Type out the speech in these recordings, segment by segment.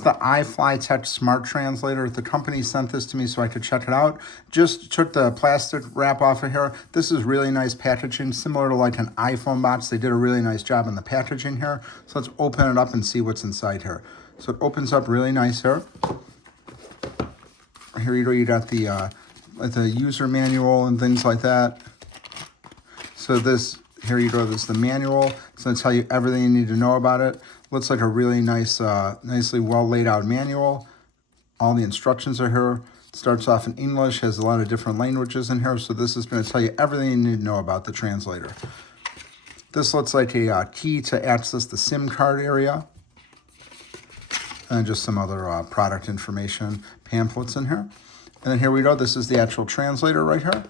The iFLYTEK Smart Translator. The company sent this to me so I could check it out. Just took the plastic wrap off of here. This is really nice packaging, similar to like an iPhone box. They did a really nice job in the packaging here. So let's open it up and see what's inside here. So it opens up really nice here. Here you go, you got the user manual and things like that. So this, here you go, this is the manual. It's going to tell you everything you need to know about it. Looks like a really nice, nicely well laid out manual. All the instructions are here. It starts off in English, has a lot of different languages in here. So this is going to tell you everything you need to know about the translator. This looks like a key to access the SIM card area. And just some other product information pamphlets in here. And then here we go. This is the actual translator right here.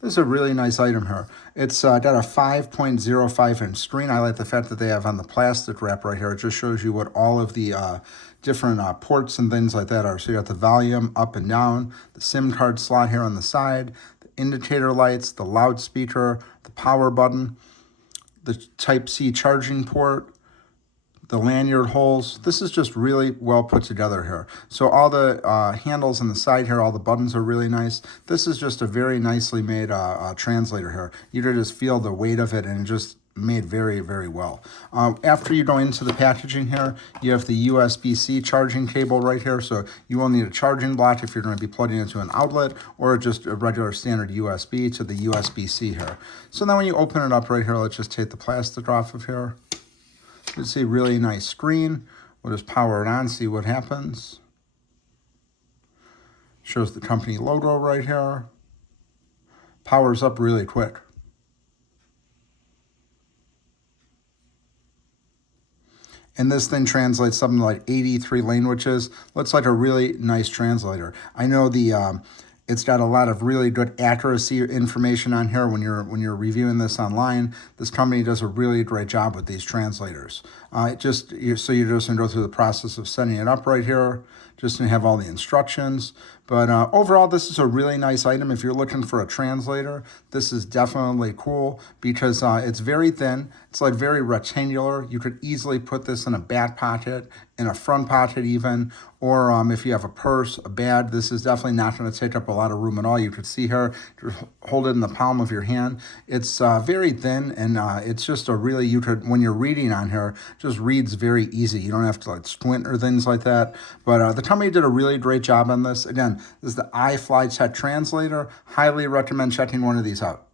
This is a really nice item here. It's got a 5.05 inch screen. I like the fact that they have on the plastic wrap right here. It just shows you what all of the different ports and things like that are. So you got the volume up and down, the SIM card slot here on the side, the indicator lights, the loudspeaker, the power button, the Type-C charging port, the lanyard holes. This is just really well put together here. So all the handles on the side here, all the buttons are really nice. This is just a very nicely made translator here. You can just feel the weight of it, and just made very, very well. After you go into the packaging here, you have the USB-C charging cable right here. So you will need a charging block if you're going to be plugging into an outlet, or just a regular standard USB to the USB-C here. So then when you open it up right here, let's just take the plastic off of here. You can see really nice screen. We'll just power it on, see what happens. Shows the company logo right here. Powers up really quick. And this thing translates something like 83 languages. Looks like a really nice translator. I know the it's got a lot of really good accuracy information on here when you're reviewing this online. This company does a really great job with these translators. So you're just gonna go through the process of setting it up right here, just to have all the instructions. But overall, this is a really nice item. If you're looking for a translator, this is definitely cool because it's very thin. It's like very rectangular. You could easily put this in a back pocket, in a front pocket even, or if you have a purse, a bag, this is definitely not going to take up a lot of room at all. You could see here, hold it in the palm of your hand. It's very thin, and it's just a really, when you're reading on here, just reads very easy. You don't have to like squint or things like that. But the company did a really great job on this. Again, this is the iFLYTEK translator. Highly recommend checking one of these out.